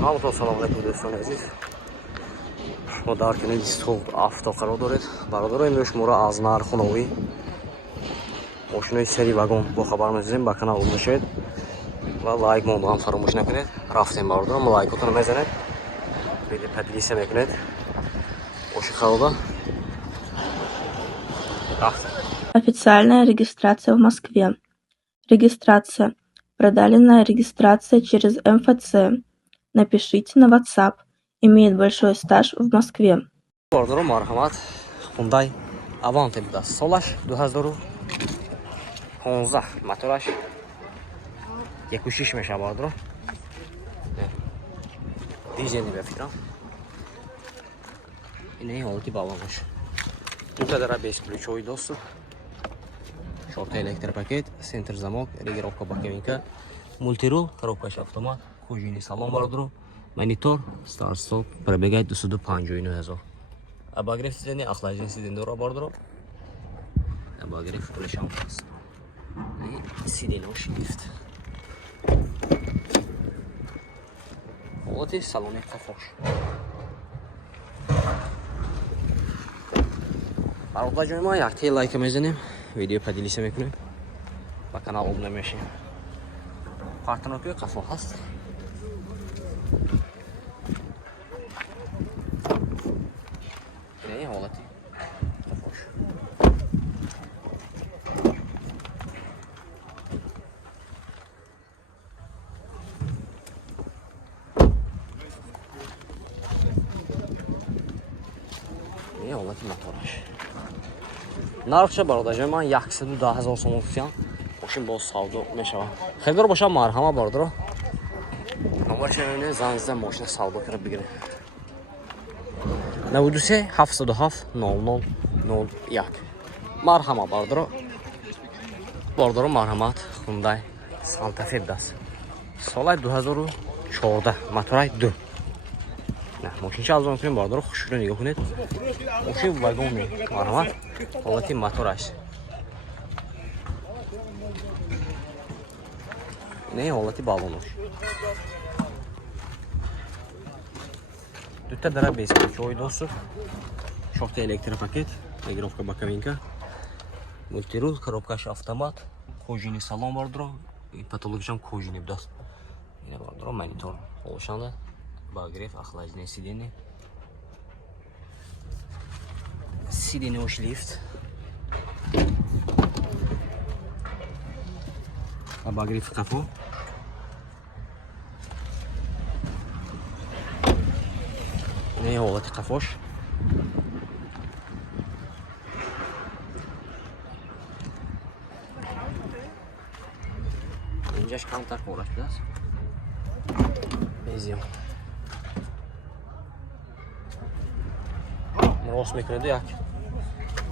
همونطور سلام علیکم دوستان عزیز. ما در کنار صبح افتا قرار دارید. برادر امروز ما را از نرخونوی ماشینای سری واگن با خبر می‌دیم. با کانال باشید و لایک موندن فراموش نکنید. رفتیم برادرم لایکتون بزنید. ویدیو подписывайтесь میکنید. Очень холодно. Официальная регистрация в Москве. Регистрация. Продленная регистрация через МФЦ. Напишите на WhatsApp. Имеет большой стаж в Москве. Бардаром мархамат. Hyundai Avante bu da Solash 2015 motorash 1.6 میشه بردارم. دیزلی بفکرم. اینه حالتی بالانش. دو تا در 20 ключовой доступ. Шорта электропакет, центр замок, регулировка боковинка, мультирул, коробкач автомат, кожаный салон бардро, монитор, старт-стоп, пробегает до 259,000. Обогрев сидения, охлаждение сидения бардро. Обогрев плечом просто. И сиденье шифт. Вот и салон кафош. Бародаҷои мо як те лайк мезанем, видео поделиса мекунем, ба канал обуна мешем. Партнёрки қафо ҳаст. Ин ҳолати қафош. Ин ҳолати мотораш. нархша бародарҷои ман 110,000 сомон фиан мошин боз савдо мешавад. Хелдор боша марҳама бародаро. Номерш мебинед, занг зада мошина савдо карда бигиред. 93 707 0001. Марҳама бародаро. Бародаро марҳамат. Hyundai Santa Fe даст. Солаи 2014, мотораи 2. ماشین از کنیم باردار خوش رو نگاه کنید. ماشین واگونه مرحمت حالتی موتورش نه حالتی بالونش دو تا در 20 ключовой доступ, шорта электропакет, регулировка боковинка, мультирул, коробкаш автомат, кожаный салон бардро, и патологичам кожаный даст. Ина бардро монитор полшанда. Обогрев, охлаждение сидений. Сиденье лифт. Обогрев капо. Не холодный кафош. Инжаш контакт ораш biraz. Beziyim. Рост мекунеду як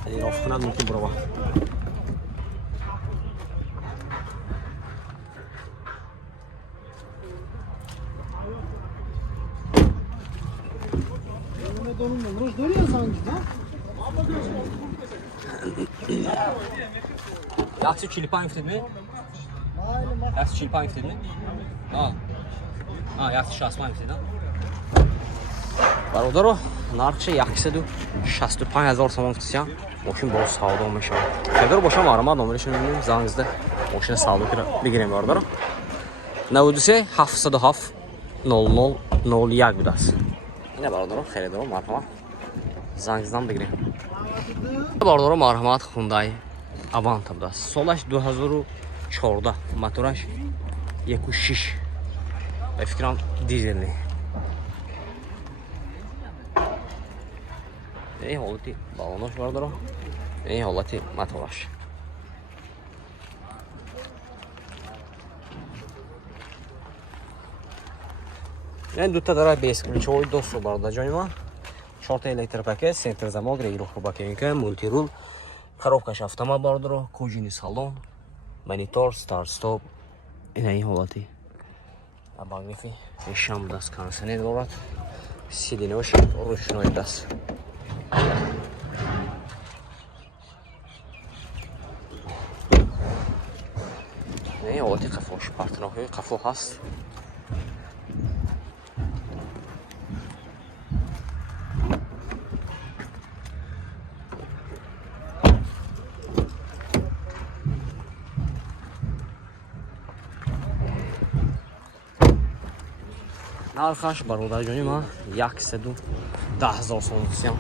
рост кунад мумкин бурова. Yaxshi 45 dedimi? Yaxshi 45 dedimi? Ha, yaxshi 65 dedim. برادرو نرخش 165,000 сомон футсян мошин боз савдо мешавад. Хелдор боша марҳамат номераш мебинем, занг зада мошина савдо кира бигирем бародаро. 93 707 0001 будааст. Ина бародаро хелдор марҳамат. Занг задан бигирем. Бародаро марҳамат Hyundai Avante будааст. Солаш 2014, мотораш 1.6. Ба фикрам дизельный. این حالتی بالانش بردارم. این حالتی موتورش. این دو تا داره 20 ключовой доступ бародарҷои ман. Шорта электропакет, центр замок, регулировка боковинка, мультирул, коробкаш автомат бардаро, кожаный салон, монитор, старт-стоп. این حالتی. обогрев шам даст, кондиционер дорад. сиденьёш ручной даст. نه حالتی قفاش پارتناهای قفا هست. нархаш бародарҷони ман 110,000 сом мешавад.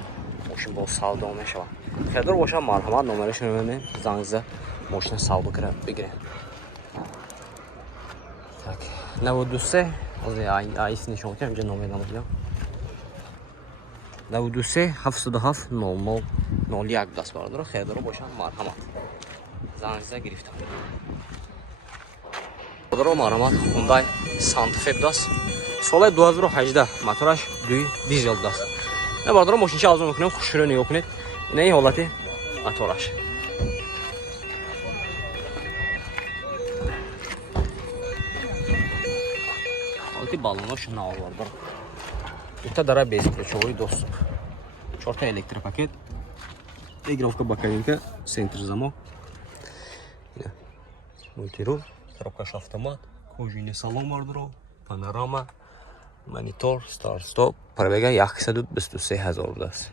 Мошин бо савдо мешавад. Хедар бошад марҳамат, номерашон мебинем, занг зада мошина савдо кара бигирем. Так, 93 озер айс нишон кардам, инҷа номер намудам. 93 707 00 01 даст бародаро. Хедар бошад марҳамат. Занг зада гирифтам. Бародаро марҳамат, Hyundai Santa Fe даст. Соли 2018 мотораш 2 дизел даст. Не бародаро мошинча арзон мекунем, хушро нигоҳ кунед. Ина ин ҳолати мотораш. Ҳолати балонош нав бародаро. Ита дара безключовой доступ. 4 та электропакет. Игровка боковинка, центр замок. Мультирул, коробкаш автомат, кожаный салон бародаро, панорама, монитор, старт-стоп, пробега 123,000 даст.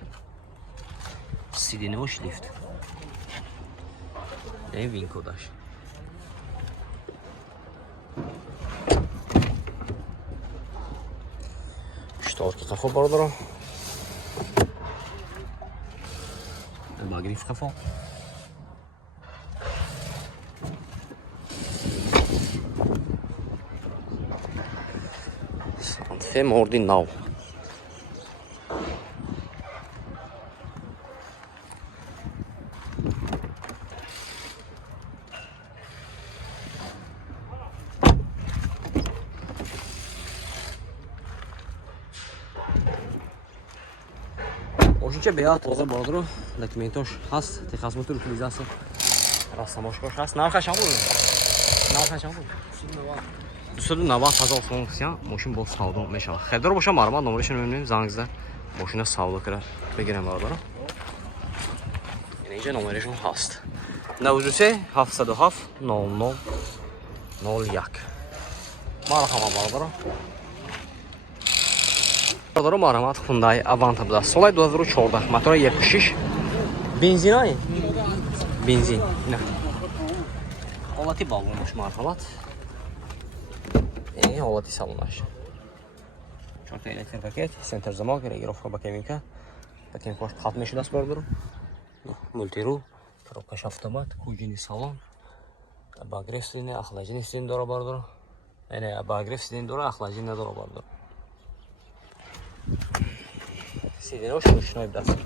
Сиденёвый лифт. Не винко даш. Шторки кафо бародаро. Багриф кафо. Santa Fe морди нав. Мошинча беа тоза бародаро, документош ҳаст, техосмотр утилизация рассамошкош ҳаст. Нархашам буд? Нархашам буд? 290,000 сом кисям, мошин бо савдо мешавад. Хедар боша марҳамат, номерашон мебинем, занг зада мошина савдо кара бигирем бародаро. Инҷа номерашон ҳаст. 93 707 00 01. Марҳамат бародаро. Бародаро марҳамат, Hyundai Avanta буд. Соли 2014, мотори 1.6. Бензинай? Бензин. Ина. Ҳолати балонош марҳамат. Ин ҳолати салонаш. 4 та электропакет, центр замок, регулировка боковинка. Бакенкош қатт мешудаст бародаро. Мультирул, коробкаш автомат, кожаный салон. Обогрев сидене, охлаждение сидене дора бародаро. Не, обогрев сидене дора, охлаждение дора бародаро. Сиденёш ручной даст.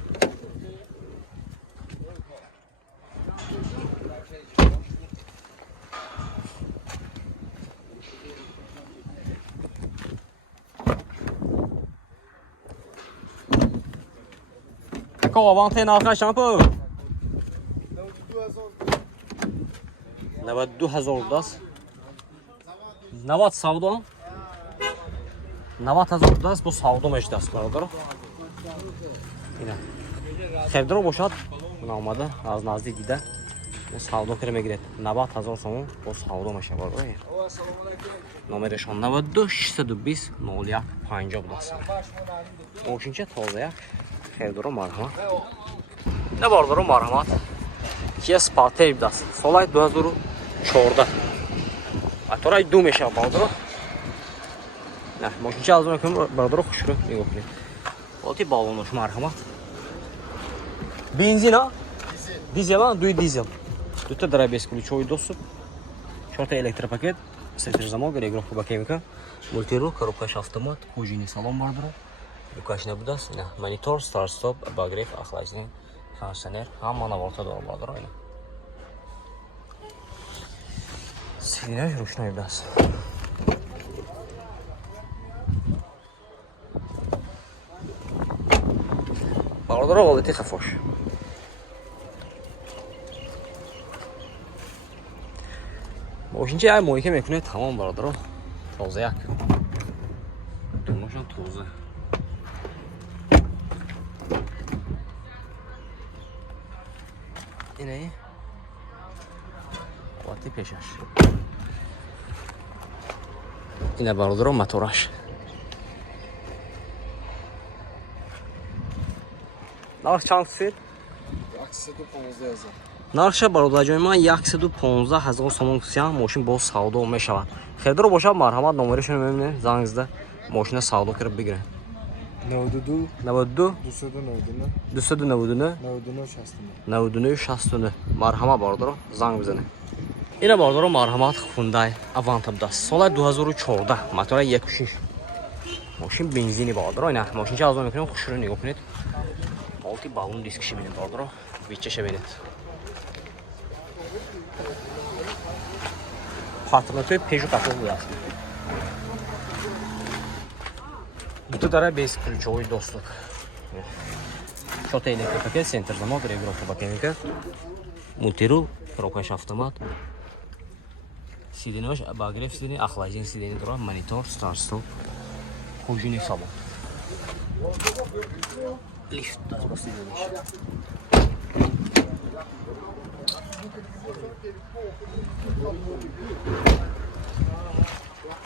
Какого Аванта нархаш чампу? 92,000 даст. 90 савдо. 90,000 даст, бо савдо мешудаст бародаро. Ина. Хедар бошад, намода аз наздик дида. Савдо кара мегирад. 90,000 сом бо савдо мешавад бародаро. Номерашон 92 620 01 50 даст. Мошинча тоза як. Хедар марҳамат. Не бародаро марҳамат. Kia Sportage даст. Соли 2014. Мотори 2 мешавад бародаро. Не, мошинча арзон мекунем бародаро, хушро нигоҳ кунед. Ҳолати балонош марҳамат. Бензина? Дизела? 2 дизел. 2 та дара безключовой доступ. 4 та электропакет, центр замок, регулировка боковинка, мультирул, коробкаш автомат, кожаный салон бародаро. Люкаш набудаст. Ина монитор, старт-стоп, обогрев, охлаждение, кондиционер, ҳама наворта дора бародаро. Ина. Сиденёш ручной даст. бародаро ҳолати хафош. Мошинча як моҳика мекунед, тамом бародаро. Тоза як. Думошон тоза. Ина ҳолати пешаш. Ина бародаро мотораш. Нарх чанд сид? 115,000. Нархша бародарҷони ман 115,000 сомон кисям, мошин бо савдо мешавад. Хедар бошад марҳамат, номерашон мебинем, занг зада ماشین سالو کرد بگیره 92 92 299 299 99 69 99 69 مرحمه باردارو زنگ بزنه اینا باردارو مرحمت خوندای اوانتم دست سال 2014 موتور 1.6 ماشین بنزینی باردارو اینا ماشین چه از اون میکنیم خوش رو نگاه کنید مالتی بالون دیسکشی بینید باردارو ویچشه بینید پاترناتوی پیجو قطعه بود است Burada da basic ключевой доступ. Что-то электропакет, центр замок, регулировка бакенка, мультирул, рукаш автомат, сиденье, обогрев сиденья, охлаждение сиденья, дрова, монитор, старт-стоп, кожаный салон. Лифт, даже сиденье.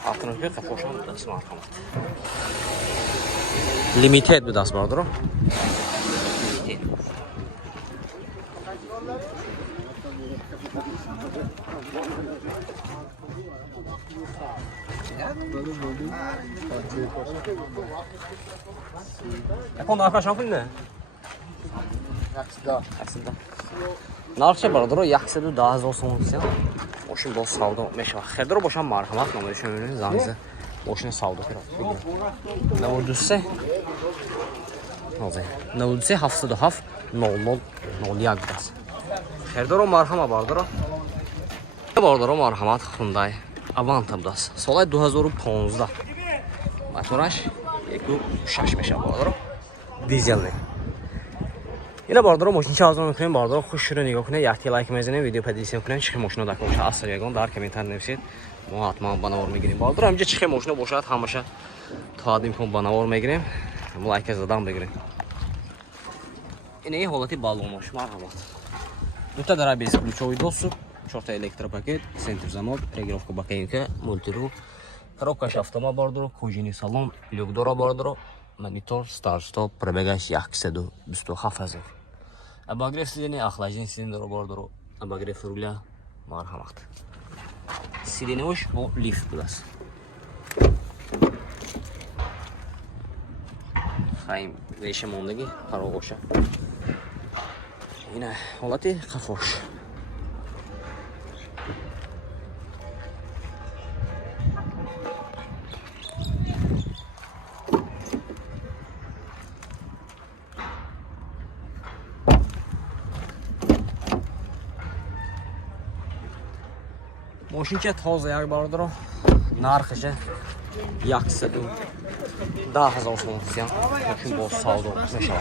Автомобиль кафошан да смартфон. Limited bir dast vardır o. এখন arkadaşlar bu ne? Aslında. Narxı vardır o, yaxşıdır daha az olsun olsun. Oşun boş saldı meşa. Xədir boşan marhamat namı düşünün zanzı. Boşuna saldı kral. Ne olursa ne olursa haftada haf 00 yaqdas. Xədir o marhama vardır o. Ne vardır o marhamat Hyundai Avantamdas. Solay 2015-da. Motoraş 1.6 meşa vardır o. Dizelli. Elə bardaro maşın çağırma mümkün bardaro xoş şirin nigah کنه یکی لایک میزنه ویدیو پدیسیم کنه چه ماشینو داخل شه اصلا یگان در کامنتار نویسید ما حتما بناور میگیریم بardaro همینجا چه ماشینو باشد همشه تا امکان بناور میگیریم لایک زدن بگیریم این حالتی балонаш марҳамат دوتا дара без ключевой доступ 4 электропакет центр замок регулировка бакенка мультирул коробкаш автомат бардaro кожаный салон люкдора бардaro монитор старт стоп пробегаш 127000 обогрев сидения, охлаждение сидения бардaro, обогрев руля, мархамат. Сидение уж по лифт плюс. Хайм вещи мондagi парогоша. Ина холати кафош. ماشین تازه یک باردارو نرخشه 110,000 سوم هستیم ماشین با سالدو میشه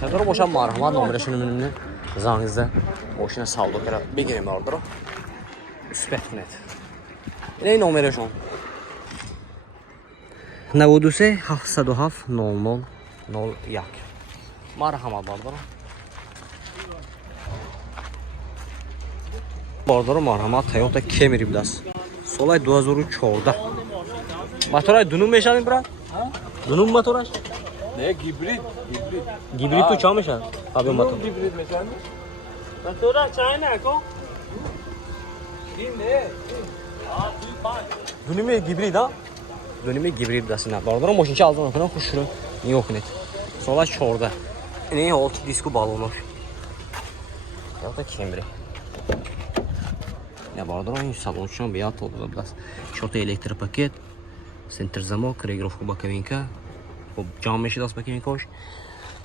خیلی باشم مرحمت نمرشون می‌بینید زنگزده ماشین سالدو کرده بگیریم باردارو اثبات کنید این نمرشون 93 707 0001 مرحمت باردارو باردارو مرحمت Toyota Camry bilas. Solay 2014. Motoray dunum meşanın bura? Dunum motoraş? Ne hibrit? Hibrit tu çam meşan? Abi motor. Hibrit meşan? Motora China ko? Din ne? Dunum hibrit ha? Dunum hibrit bilasın. باردارو ماشین چه aldım کنم خوش شروع نیو کنید. Solay 14. Ne oldu disko balonlar. Toyota Camry. Я бардaro این салончон بیاد تو بس 4 электропакет центр замок регулировка боковинка خب جام میشه دست боковинкаш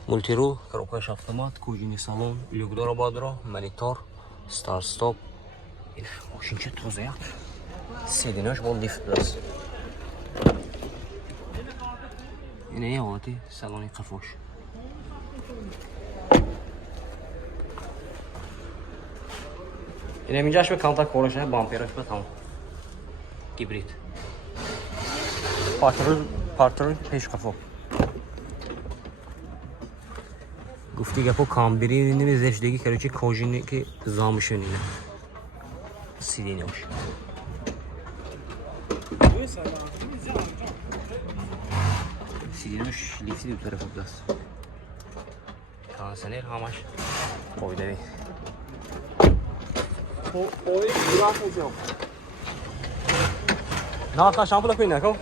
мультирул коробкаш автомат кожаный салон люкдора бардaro монитор старт стоп машинча тоза сиденьеш бол лифт плюс اینه حالتی салони قفاش این اینجاش به کانتاکت کورشه بامپرش به تمام هیبرید پارتر پیش قفا گفتی گپو کامبری اینه زشتگی کرده چه کاژینی که زامشون اینه سیدینه‌اش سیدینه‌اش لیفتی دو طرف است کانسنر همش قویده Oy bırakacağım. Ne arkadaş şampula koyun ne ko?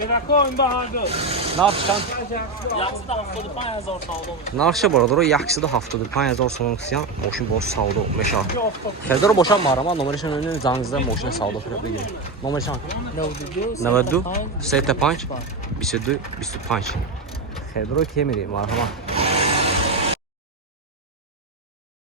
میرکو این بهادر Narxdan. yaxşı da 75,000 savdo. Narxı burada yaxşıdır 75,000 so'm qilgan. Moshin bosh savdo mesha. Xəzər boşanmaram amma nomer üçün önün canınızda moshin savdo qilib deyir. Nomer üçün 92 75 22 25. Xəzər o kemiri marhama.